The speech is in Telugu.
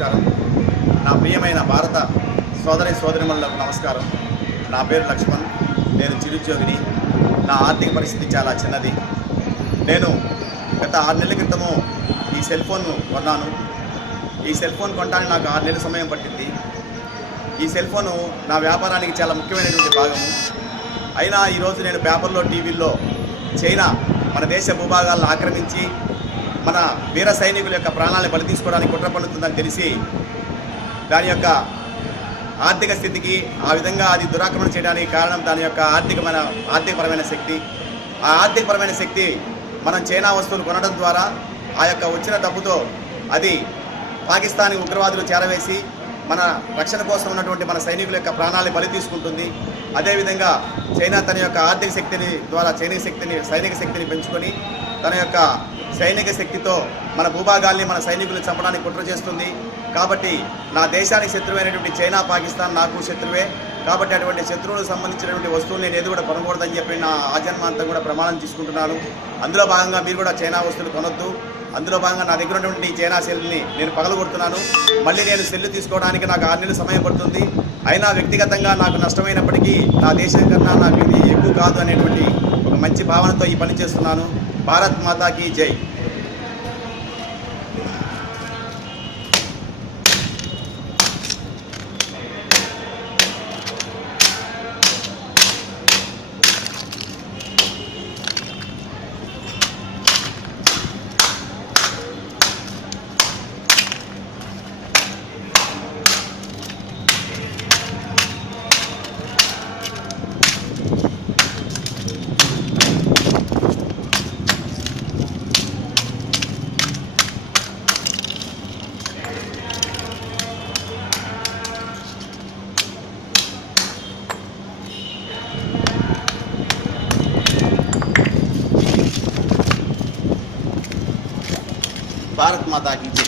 నమస్కారం. నా ప్రియమైన భారత సోదరిమణులకు నమస్కారం. నా పేరు లక్ష్మణ్. నేను చిరుద్యోగిని. నా ఆర్థిక పరిస్థితి చాలా చిన్నది. నేను గత 6 నెలల క్రితము ఈ సెల్ ఫోన్ కొన్నాను. ఈ సెల్ ఫోన్ కొనడానికి నాకు 6 నెలల సమయం పట్టింది. ఈ సెల్ ఫోను నా వ్యాపారానికి చాలా ముఖ్యమైనటువంటి భాగము. అయినా ఈరోజు నేను పేపర్లో, టీవీల్లో చైనా మన దేశ భూభాగాలను ఆక్రమించి మన వీర సైనికుల యొక్క ప్రాణాలను బలి తీసుకోవడానికి కుట్ర పన్నుతుందని తెలిసి దాని యొక్క ఆర్థిక స్థితికి, ఆ విధంగా అది దురాక్రమణ చేయడానికి కారణం దాని యొక్క ఆర్థికపరమైన శక్తి. ఆ ఆర్థికపరమైన శక్తి మనం చైనా వస్తువులు కొనడం ద్వారా ఆ యొక్క వచ్చిన డబ్బుతో అది పాకిస్తాన్ ఉగ్రవాదులు చేరవేసి మన రక్షణ కోసం ఉన్నటువంటి మన సైనికుల యొక్క ప్రాణాలను బలి తీసుకుంటుంది. అదేవిధంగా చైనా తన యొక్క ఆర్థిక శక్తిని ద్వారా సైనిక శక్తిని పెంచుకొని తన యొక్క సైనిక శక్తితో మన భూభాగాల్ని, మన సైనికులను చంపడానికి కుట్ర చేస్తుంది. కాబట్టి నా దేశానికి శత్రువైనటువంటి చైనా, పాకిస్తాన్ నాకు శత్రువే. కాబట్టి అటువంటి శత్రువులకు సంబంధించినటువంటి వస్తువులు నేను ఏది కూడా కొనకూడదని చెప్పి నా ఆజన్మ అంతా కూడా ప్రమాణం తీసుకుంటున్నాను. అందులో భాగంగా మీరు కూడా చైనా వస్తువులు కొనొద్దు. అందులో భాగంగా నా దగ్గర ఉన్నటువంటి చైనా సెల్ని నేను పగలగొడుతున్నాను. మళ్ళీ నేను సెల్లు తీసుకోవడానికి నాకు 6 నెలల సమయం పడుతుంది. అయినా వ్యక్తిగతంగా నాకు నష్టమైనప్పటికీ నా దేశం కన్నా నాకు ఇది ఎక్కువ కాదు అనేటువంటి ఒక మంచి భావనతో ఈ పని చేస్తున్నాను. భారత్ మాతాకి జై. भारत माता की जय।